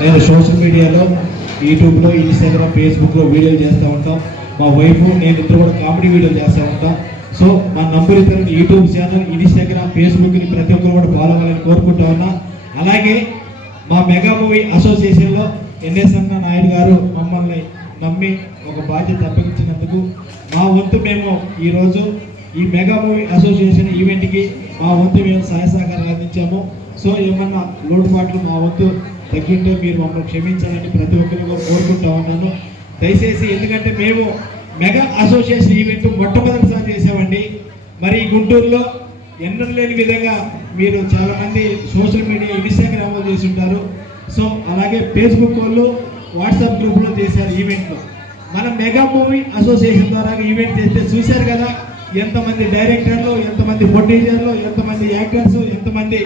నేను సోషల్ మీడియాలో యూట్యూబ్లో ఇన్స్టాగ్రామ్ ఫేస్బుక్లో వీడియోలు చేస్తూ ఉంటాం. మా వైఫ్ నేను ఇద్దరు కూడా కామెడీ వీడియోలు చేస్తూ ఉంటాం. సో మా నంబర్ ఇద్దరు యూట్యూబ్ ఛానల్ ఇన్స్టాగ్రామ్ ఫేస్బుక్ని ప్రతి ఒక్కరు కూడా ఫాలో అవ్వాలని కోరుకుంటా ఉన్నా. అలాగే మా మెగా మూవీ అసోసియేషన్లో ఎన్ఎస్ అన్న నాయుడు గారు మమ్మల్ని నమ్మి ఒక బాధ్యత అప్పగించినందుకు మా వంతు మేము ఈరోజు ఈ మెగా మూవీ అసోసియేషన్ ఈవెంట్కి మా వంతు మేము సహాయ సహకారాలు అందించాము. సో ఏమన్నా లోటుపాట్లు మా వంతు తగ్గింటే మీరు మమ్మల్ని క్షమించాలని ప్రతి ఒక్కరు కూడా కోరుకుంటా ఉన్నాను. దయచేసి ఎందుకంటే మేము మెగా అసోసియేషన్ ఈవెంట్ మొట్టమొదటిసారి చేసామండి మరి గుంటూరులో ఎన్నడూ లేని విధంగా మీరు చాలామంది సోషల్ మీడియా ఇన్స్టాగ్రామ్ చేసి ఉంటారు సో అలాగే ఫేస్బుక్ వాళ్ళు వాట్సాప్ గ్రూప్లో చేశారు ఈవెంట్లో. మన మెగా మూవీ అసోసియేషన్ ద్వారా ఈవెంట్ చేస్తే చూశారు కదా? ఎంతమంది డైరెక్టర్లు ఎంతమంది ప్రొడ్యూసర్లు ఎంతమంది యాక్టర్స్ ఎంతమంది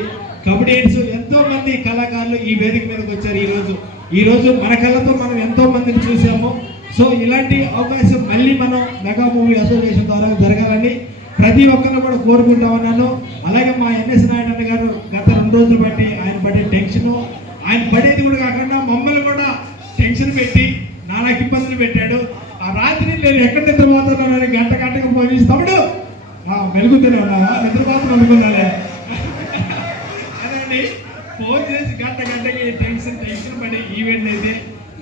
కమెడియన్స్ ఎంతో మంది కళాకారులు ఈ వేదిక మీదకి వచ్చారు ఈరోజు. ఈరోజు మన కళ్ళతో మనం ఎంతో మందిని చూసాము సో ఇలాంటి అవకాశం మళ్ళీ మనం మెగా మూవీ అసోసియేషన్ ద్వారా జరగాలని ప్రతి ఒక్కరు కూడా కోరుకుంటా ఉన్నాను. అలాగే మా ఎన్ఎస్ నాయుడు గారు గత రెండు రోజులు బట్టి ఆయన పడే టెన్షన్ ఆయన పడే కూడా కాకుండా మమ్మల్ని కూడా టెన్షన్ పెట్టి నానా ఇబ్బందులు పెట్టాడు ఆ రాత్రి నేను ఎక్కడ నిద్రపోతున్నానని గంట గంటకు ఫోన్ చేసి తమ్ముడు ఆ, మెలుగుతూనే ఉన్నావా నిద్రపోతున్నా అనుకున్నాలే అదండి. ఫోన్ చేసి గంట గంటకి టెన్షన్ టెన్షన్ పడి ఈవెంట్ అయితే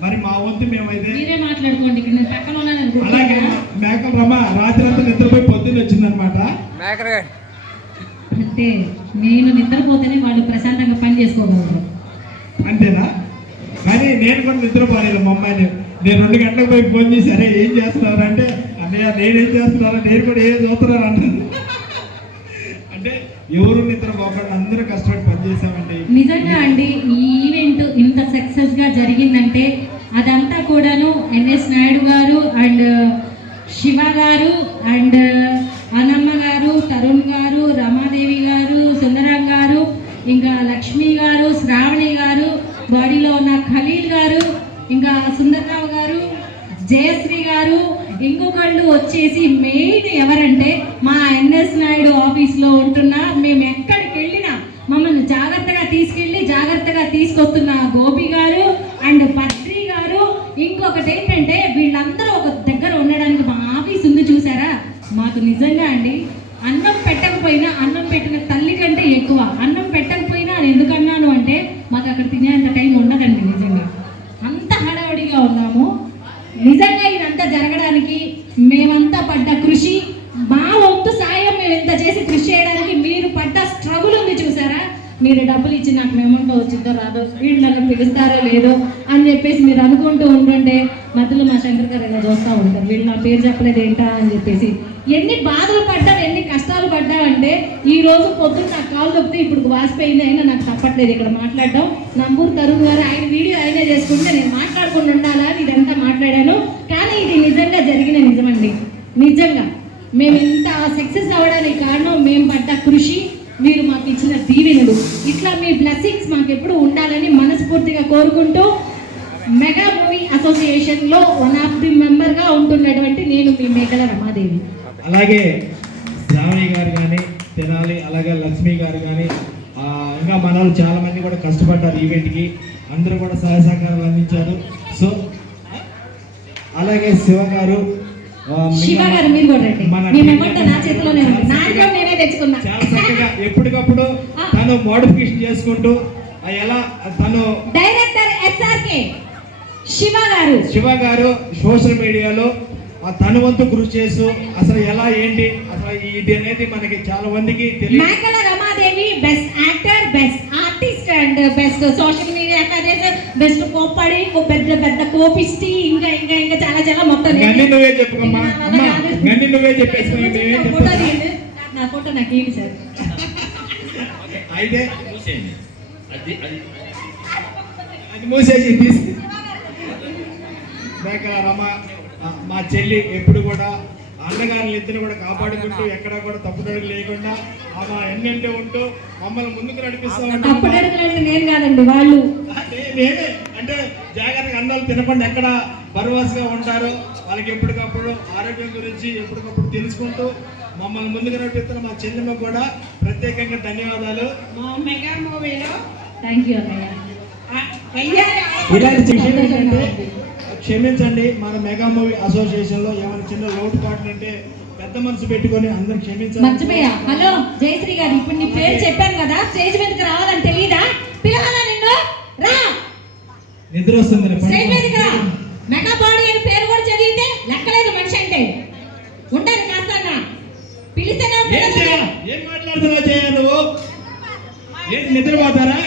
మరి మా వంతు మేమైతే మీరే మాట్లాడుకోండి ఇక్కడ నేను పక్కన ఉన్నాను అలాగే మేకల రమ రాత్రి అంతా నిద్రపోయి పొద్దున్న వచ్చిందనమాట అంటే నేను నిద్రపోతేనే వాళ్ళు ప్రశాంతంగా పని చేసుకోగలరు. అంతేనా? కానీ నేను కూడా నిద్రపోలేదు మా అమ్మాయిని. నేను రెండు గంటలకు పోయి ఫోన్ చేసి అరే ఏం చేస్తున్నారు అంటే అన్నయ్య నేనేం చేస్తున్నారా నేను కూడా ఏం చూస్తున్నారు అంటారు అంటే ఎవరు నిద్రపోకుండా అందరూ కష్టపడి పనిచేసామండి నిజంగా అండి ఈ ఈవెంట్ ఇంత సక్సెస్గా జరిగిందంటే అదంతా కూడాను ఎన్ఎస్ నాయుడు గారు అండ్ శివ గారు అండ్ అనమ్మ గారు తరుణ్ గారు రమాదేవి గారు సుందరం గారు ఇంకా లక్ష్మి గారు శ్రావణి గారు బాడీలో ఉన్న ఖలీల్ గారు ఇంకా సుందర్రావు గారు జయశ్రీ గారు ఇంకొకళ్ళు వచ్చేసి మెయిన్ ఎవరంటే మా ఎన్ఎస్ నాయుడు ఆఫీస్లో ఉంటున్న. మేము ఎక్కడికి వెళ్ళినా మమ్మల్ని జాగ్రత్తగా తీసుకెళ్ళి జాగ్రత్తగా తీసుకొస్తున్న గోపి గారు అండ్ పత్రి గారు. ఇంకొకటి ఏంటంటే వీళ్ళందరూ ఒక దగ్గర ఉండడానికి మా ఆఫీస్ ఉంది చూసారా? మాకు నిజంగా అండి అన్నం పెట్టకపోయినా అన్నం పెట్టిన తల్లి కంటే ఎక్కువ. అన్నం పెట్టకపోయినా అని ఎందుకన్నాను అంటే మాకు అక్కడ తినేంత టైం ఉండదండి నిజంగా అంత హడావుడిగా ఉన్నాము నిజంగా ఇదంతా జరగడానికి మేమంతా పడ్డ కృషి మా వంతు సాయం మేము ఇంత చేసి కృషి చేయడానికి మీరు పడ్డ స్ట్రగుల్ ఉంది చూసారా? మీరు డబ్బులు ఇచ్చి నాకు మేమంటో వచ్చిందో రాదో వీళ్ళు నన్ను పిలుస్తారో లేదో అని చెప్పేసి మీరు అనుకుంటూ ఉంటుంటే మధ్యలో మా శంకర్ గారు ఇలా చూస్తూ ఉంటారు. వీళ్ళు నా పేరు చెప్పలేదు ఏంటా అని చెప్పేసి. ఎన్ని బాధలు పడ్డావు ఎన్ని కష్టాలు పడ్డావంటే ఈ రోజు పొద్దున్న నాకు కాలు చెప్తే ఇప్పుడు వాసిపోయింది అయినా నాకు తప్పట్లేదు ఇక్కడ మాట్లాడడం. నంబూరు తరుణ్ గారు ఆయన వీడియో ఆయనే చేసుకుంటే నేను మాట్లాడుకుని ఉండాలా అని ఇదంతా మాట్లాడాను. కానీ ఇది నిజంగా జరిగిన నిజమండి. నిజంగా. మేము సక్సెస్ అవ్వడానికి కారణం మేము పడ్డ కృషి మీరు మాకు ఇచ్చిన దీవెనలు. ఇట్లా మీ బ్లెస్సింగ్స్ మాకు ఎప్పుడు ఉండాలని మనస్ఫూర్తిగా కోరుకుంటూ మెగా మూవీ అసోసియేషన్లో వన్ ఆఫ్ ది మెంబర్గా ఉంటున్నటువంటి నేను మీ మేకల రమాదేవి. అలాగే శ్రావణి గారు కానీ తెనాలి అలాగే లక్ష్మి గారు కానీ ఇంకా మన వాళ్ళు చాలా మంది కూడా కష్టపడ్డారు ఈవెంట్కి అందరూ కూడా సహాయ సహకారాలు అందించారు. సో అలాగే శివ గారు శివ గారు మీరు మన మీ నా చేతిలోనే ఉంది నా ఇంట్లో నేనే తెచ్చుకున్నా. చాలా చక్కగా ఎప్పటికప్పుడు తను మోడిఫికేషన్ చేసుకుంటూ ఎలా తను డైరెక్టర్ ఎస్ఆర్కే శివ గారు. శివ గారు సోషల్ మీడియాలో తన వంతు కృషి చేస్తూ అసలు ఎలా ఏంటి? అసలు ఇది అనేది మనకి చాలా మందికి తెలియదు. Mekala Ramadevi best actor best artist and best social media best కోప్పడి పెద్ద పెద్ద కోపిస్టి ఇంకా ఇంకా ఇంకా చాలా చాలా మొత్తం గన్ని నువ్వే చెప్పుకోమ్మా. అమ్మా గన్ని నువ్వే మేమేం నా ఫోటో. నా నాకు ఏంటి సార్. అయితే మూసేయండి. అది అది. అది మూసేసి తీసి మేకల రమ మా చెల్లి ఎప్పుడు కూడా అన్నగారులు ఇద్దరు కూడా కాపాడుకుంటూ ఎక్కడ కూడా తప్పుదడుగు లేకుండా ఆమె ఎన్నెంటే ఉంటూ మమ్మల్ని ముందుకు నడిపిస్తూ నేను కాదండి వాళ్ళు. నేనే. అంటే జాగ్రత్తగా అన్నాలు తినకుండా ఎక్కడ బరువాసుగా ఉంటారో వాళ్ళకి ఎప్పటికప్పుడు ఆరోగ్యం గురించి ఎప్పటికప్పుడు తెలుసుకుంటూ మమ్మల్ని ముందుకు నడిపిస్తున్న మా చెల్లెమ్మ కూడా ప్రత్యేకంగా ధన్యవాదాలు. మా థ్యాంక్ యూ ఇలాంటి విషయం ఏంటంటే క్షమించండి మన మెగా మూవీ అసోసియేషన్లో ఏమైనా చిన్న లోటుపాట్లు అంటే పెద్ద మనసు పెట్టుకొని అందరు క్షమించాలి మర్చిపోయా? హలో జయశ్రీ గారు ఇప్పుడు నీ పేరు చెప్పాను కదా స్టేజ్ మీదకి రావాలని తెలియదా పిలవాలా నిన్ను? రా! నిద్ర వస్తుంది స్టేజ్ మీదకి రా. మెగా బాడీ అని పేరు కూడా చదివితే లెక్కలేదు మనిషి అంటే. ఉంటాను కాస్త పిలిస్తేనే ఏం చేయాలి? ఏం మాట్లాడుతున్నావు చేయ నువ్వు? ఏంటి నిద్రపోతారా?